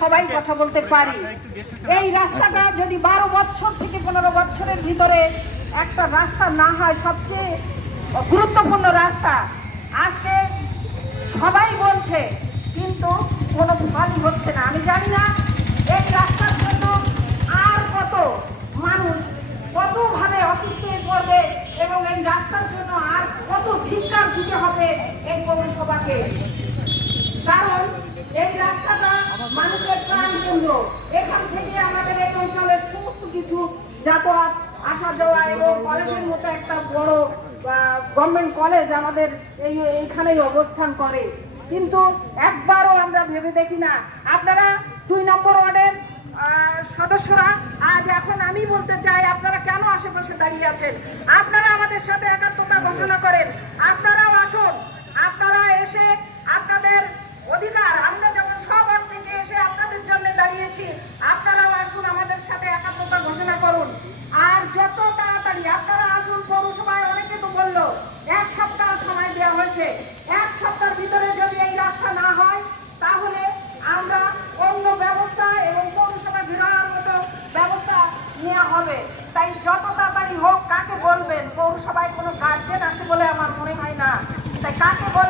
সবাই কথা বলতে পারি। এই রাস্তাটা যদি 12 বছর থেকে 15 বছরের ভিতরে একটা রাস্তা না হয়, সবচেয়ে গুরুত্বপূর্ণ রাস্তা, আজকে সবাই বলছে কিন্তু কোনো ফলই হচ্ছে না। আমি জানি না এই রাস্তার জন্য আর কত মানুষ কতভাবে অসুস্থ হয়ে পড়বে এবং এই রাস্তার জন্য আর কত ধিক্কার দিতে হবে এই পৌরসভাকে। কারণ এই রাস্তাটা মানুষের প্রাণ কেন্দ্র। এখান থেকে আমাদের এই অঞ্চলের সমস্ত কিছু যাতায়াত, আসা যাওয়া এবং কলেজের মতো একটা বড় গভর্নমেন্ট কলেজ আমাদের এইখানেই অবস্থান করে। কিন্তু একবারও আমরা ভেবে দেখি না। আপনারা 2 নম্বর ওয়ার্ডের সদস্যরা, আজ এখন আমি বলতে চাই, আপনারা কেন আশেপাশে দাঁড়িয়ে আছেন? আপনারা আমাদের সাথে একাত্মতা ঘোষণা করেন। আপনারাও আসুন, আপনারা এসে আপনাদের অধিকার, আমরা যখন সব ওয়ার্ড থেকে এসে আপনাদের জন্য দাঁড়িয়েছি, আপনারাও আসুন আমাদের সাথে একাত্মতা ঘোষণা করুন। আর যত তাড়াতাড়ি আপনারা আসুন। পৌরসভায় অনেকে তো বললো 1 সপ্তাহ সময় দেওয়া হয়েছে। 1 সপ্তাহের ভিতরে যদি এই রাস্তা না হয় তাহলে আমরা অন্য ব্যবস্থা এবং পৌরসভা ঘেরানোর মতো ব্যবস্থা নেওয়া হবে। তাই যত তাড়াতাড়ি হোক। কাকে বলবেন? পৌরসভায় কোনো গার্জেন আসে বলে আমার মনে হয় না। তাই কাকে বলবেন?